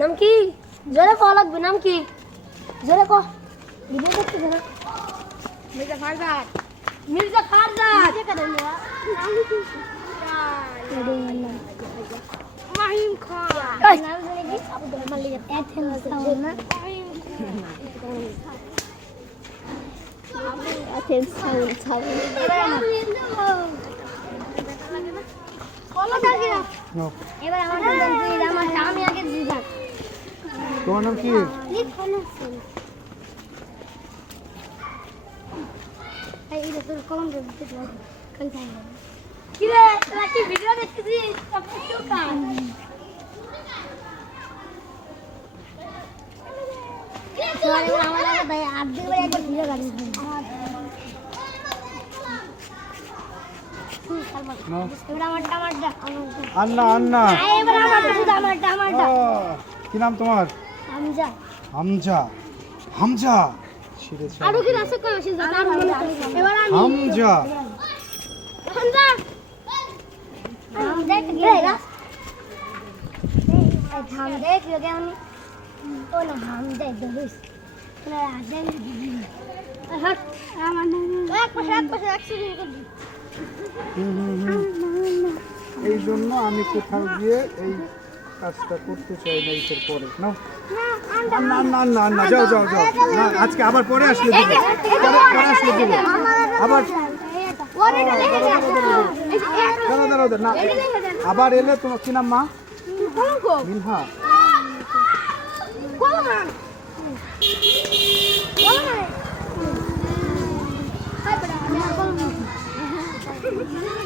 নাম কি? জোরে কহ লাগবে নাম কি? জোরে কহ ভিডিও দেখতে না। মির্জা ফারজাদ মির্জা ফারজাদ মাহিম খান। কি সাউন্ড সাউন্ড। এবার আমার আমার আমি আগে জিগান তোমার নাম কি? আন্না আন্না। কি নাম তোমার? হামজা। হামজা। ছিঁড়েছে আরও কি আছে কই আসে এবার আমি হামজা। হামজা। হামজা কি রে হামজা কি রে আমি ও না হামজা দেখিস না আজে হাট। আমার নাম এক পাশে এক পাশে অ্যাক্সিডেন্ট করবি হুম, হুম, হুম। এই জন্য আমি কোথাও গিয়ে এই কাজটা করতে চাই না এর পরে। নাও। না না না না, যাও যাও যাও। না, আজকে আবার পরে আসলে আসলে আবার না। আবার এলে তোমার কি নাম, মা? মিনহা। আমার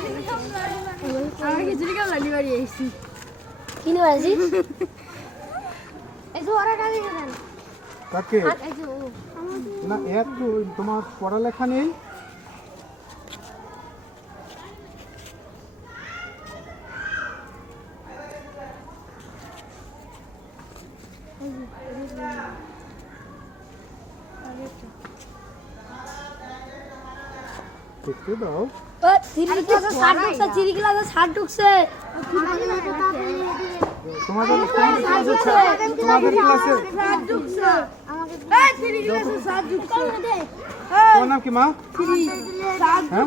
খিচুড়ি কেমন লাগলি বাড়ি এই যে ওরা কাকে? না এত তোমার পড়ালেখা নেই। দেখতে দাও। তোমাদের তোমাদের ক্লাসে ছা- তোমাদের ক্লাসে তোমার নাম কি মা? হ্যাঁ?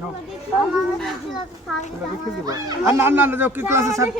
নাও, তোমরা আর না না যাও কি ক্লাসে